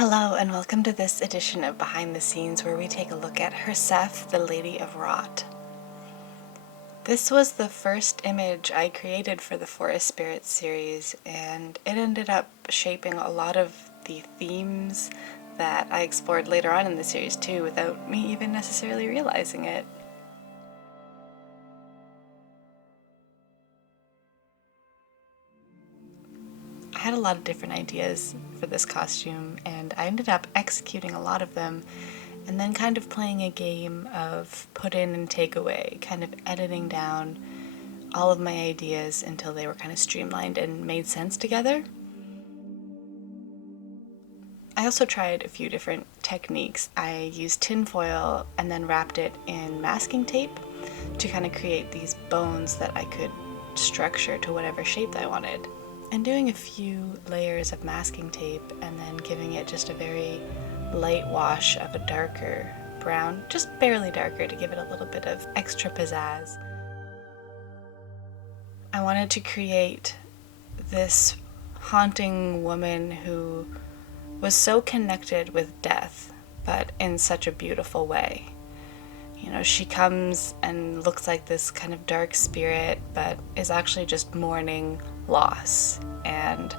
Hello and welcome to this edition of Behind the Scenes where we take a look at Herseph, the Lady of Rot. This was the first image I created for the Forest Spirits series, and it ended up shaping a lot of the themes that I explored later on in the series too, without me even necessarily realizing it. I had a lot of different ideas for this costume, and I ended up executing a lot of them and then kind of playing a game of put in and take away, kind of editing down all of my ideas until they were kind of streamlined and made sense together. I also tried a few different techniques. I used tinfoil and then wrapped it in masking tape to kind of create these bones that I could structure to whatever shape that I wanted. And doing a few layers of masking tape and then giving it just a very light wash of a darker brown, just barely darker to give it a little bit of extra pizzazz. I wanted to create this haunting woman who was so connected with death, but in such a beautiful way. You know, she comes and looks like this kind of dark spirit, but is actually just mourning loss and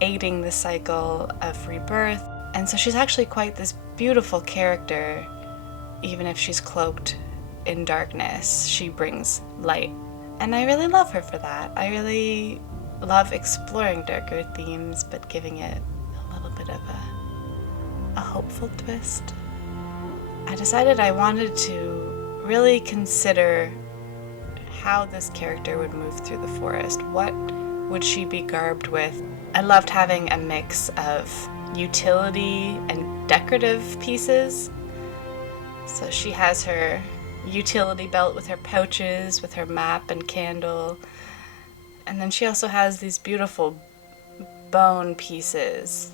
aiding the cycle of rebirth. And so she's actually quite this beautiful character, even if she's cloaked in darkness. She brings light. And I really love her for that. I really love exploring darker themes, but giving it a little bit of a hopeful twist. I decided I wanted to really consider how this character would move through the forest. What would she be garbed with? I loved having a mix of utility and decorative pieces. So she has her utility belt with her pouches, with her map and candle. And then she also has these beautiful bone pieces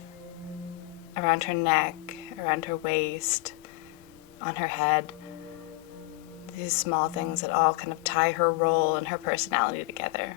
around her neck, around her waist, on her head. These small things that all kind of tie her role and her personality together.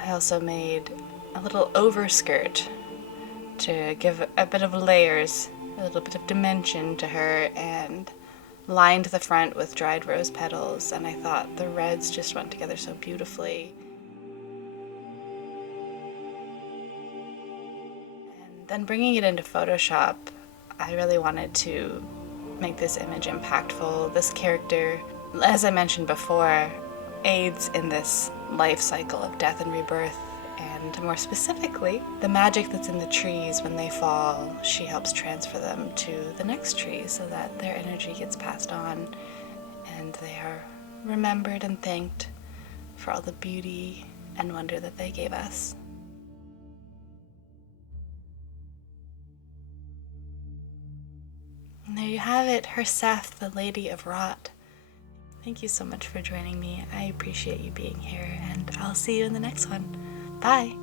I also made a little overskirt to give a bit of layers, a little bit of dimension to her, and lined the front with dried rose petals, and I thought the reds just went together so beautifully. And then bringing it into Photoshop, I really wanted to make this image impactful. This character, as I mentioned before, aids in this life cycle of death and rebirth, and more specifically, the magic that's in the trees when they fall, she helps transfer them to the next tree so that their energy gets passed on and they are remembered and thanked for all the beauty and wonder that they gave us. And there you have it, Herseph, the Lady of Rot. Thank you so much for joining me. I appreciate you being here, and I'll see you in the next one. Bye!